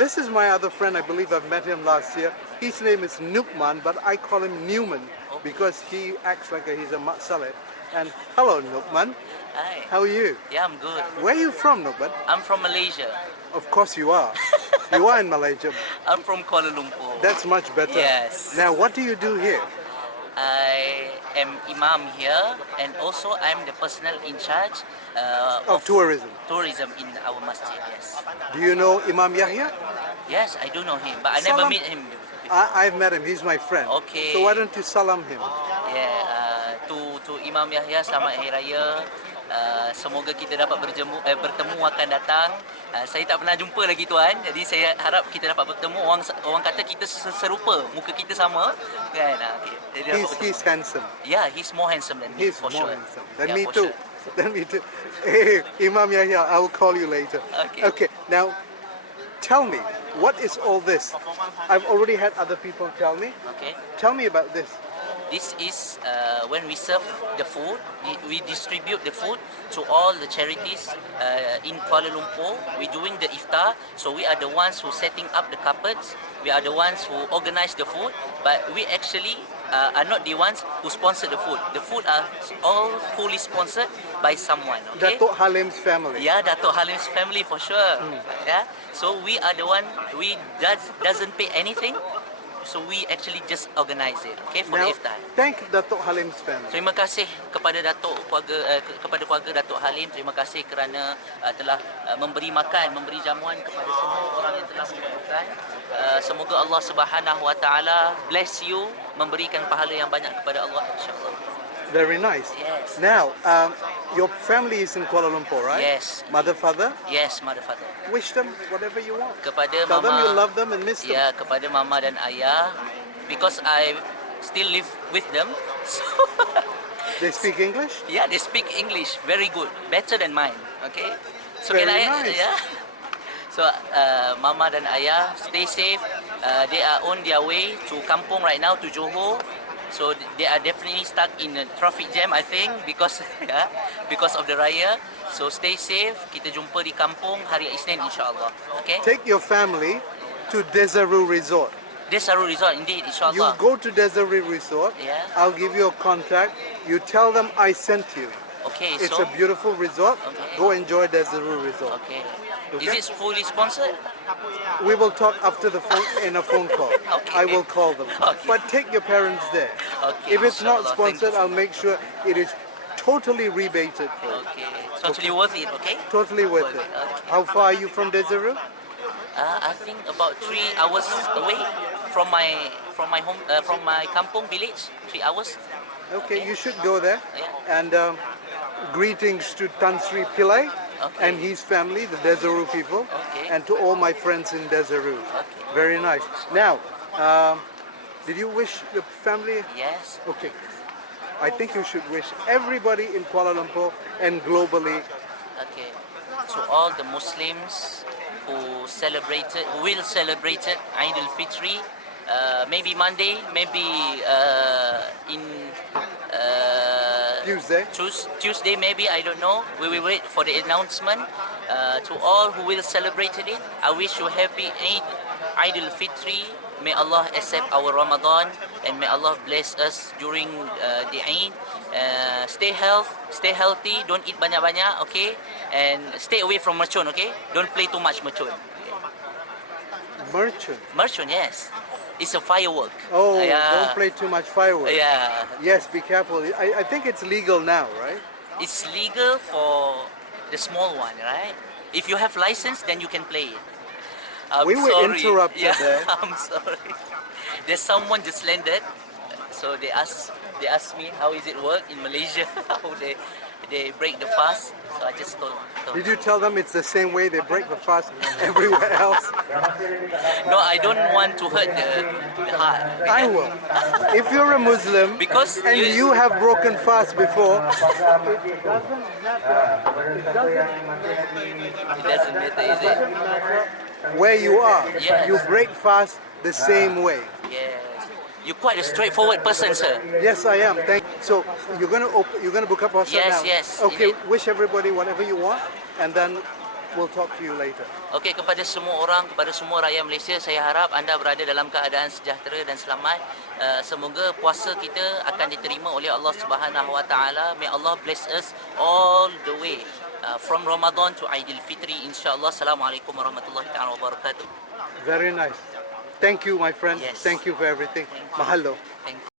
This is my other friend. I believe I've met him last year. His name is Nukman, but I call him Newman because he acts like he's a Matsalet. And hello, Nukman. Hi. How are you? Yeah, I'm good. Where are you from, Nukman? I'm from Malaysia. Of course you are. You are in Malaysia. I'm from Kuala Lumpur. That's much better. Yes. Now, what do you do here? I am imam here, and also I'm the personal in charge Of tourism. tourism in our masjid. Yes. Do you know Imam Yahya? Yes, I do know him, but I never Salam. meet him. I've met him. He's my friend. Okay. So why don't you salam him? Yeah. To Imam Yahya, Selamat Hari Raya. Semoga kita dapat bertemu akan datang. Saya tak pernah jumpa lagi tuan, jadi saya harap kita dapat bertemu. Orang kata kita serupa, muka kita sama, kan? Okay. He's handsome. Yeah, he's more handsome than me. He's for more sure. handsome. Then Yeah, me for too. Sure. Then me too. Hey, Imam Yahya, I will call you later. Okay. Now, tell me, what is all this? I've already had other people tell me. Okay. Tell me about this. This is when we serve the food, we distribute the food to all the charities in Kuala Lumpur. We're doing the Iftar, so we are the ones who setting up the carpets. We are the ones who organize the food, but we actually are not the ones who sponsor the food. The food are all fully sponsored by someone. Okay? Datuk Halim's family. Yeah, Datuk Halim's family for sure. Yeah, so we are the one doesn't pay anything. So we actually just organize it, okay, for Now, the Iftar. thank Datuk Halim's family. Terima kasih kepada kepada keluarga Datuk Halim. Terima kasih kerana telah memberi makan, memberi jamuan kepada semua orang yang telah memerlukan. Semoga Allah Subhanahu Wa Taala bless you, memberikan pahala yang banyak kepada Allah, insya-Allah. Very nice. Yes. Now, your family is in Kuala Lumpur, right? Yes. Mother, father? Yes, mother, father. Wish them whatever you want. Kepada Tell mama. them you love them and miss them. Ya, kepada mama dan ayah, because I still live with them. So They speak English? yeah, they speak English very good, better than mine. Okay, so Very can I? nice. Yeah. So mama dan ayah, stay safe. They are on their way to Kampung right now, to Johor. So they are definitely stuck in a traffic jam, I think, because of the raya. So stay safe. Kita jumpa di kampung hari Isnin, insyaAllah. Okay. Take your family to Desaru Resort. Desaru Resort, indeed, You insyaAllah. go to Desaru Resort. Yeah. I'll give you a contact. You tell them I sent you. Okay, It's so a beautiful resort. Okay. Go enjoy Desaru Resort. okay. Okay. Is it fully sponsored? We will talk after the phone in a phone call. Okay. I will call them. Okay. But take your parents there. Okay, If it's not inshallah. sponsored, Thank I'll make sure it is totally rebated for you. Okay, totally worth it. Okay. Totally worth it. Okay. How far are you from Desaru? I think about 3 hours away from my home, from my kampung village. 3 hours. Okay, you should go there. Yeah. And greetings to Tan Sri Pillai Okay. and his family, the Desaru people, Okay. and to all my friends in Desaru. Okay. Very nice. Now, did you wish your family? Yes. Okay. I think you should wish everybody in Kuala Lumpur and globally. Okay. To all the Muslims who will celebrate Eid al-Fitr, maybe Monday, maybe in Tuesday, maybe, I don't know. We will wait for the announcement. To all who will celebrate it, I wish you happy Eid al-Fitr. May Allah accept our Ramadan and may Allah bless us during the Eid. Stay healthy, don't eat banyak-banyak, okay? And stay away from mercon, okay? Don't play too much mercon. Mercon, yes. It's a firework. Oh, Yeah. don't play too much fireworks. Yeah. Yes, be careful. I think it's legal now, right? It's legal for the small one, right? If you have license, then you can play it. I'm We were sorry. interrupted Yeah, there. I'm sorry. There's someone just landed, so they asked me how is it work in Malaysia, how they break the fast. So I just told Did you tell them it's the same way they break the fast everywhere else? No, I don't want to hurt the heart. I will. If you're a Muslim Because and you- you have broken fast before, It doesn't matter, is it? where you are, Yes. you break fast the same way. Yes. You're quite a straightforward person, sir. Yes, I am. So you're gonna book up hostel Yes, now. yes, Okay, indeed. wish everybody whatever you want, and then we'll talk to you later. Okey, kepada semua orang, kepada semua rakyat Malaysia, saya harap anda berada dalam keadaan sejahtera dan selamat. Semoga puasa kita akan diterima oleh Allah Subhanahu Wa Taala. May Allah bless us all the way from Ramadan to Aidilfitri. InsyaAllah. Assalamualaikum warahmatullahi taala wabarakatuh. Very nice. Thank you, my friend. Yes. Thank you for everything. Mahalo. Thank you.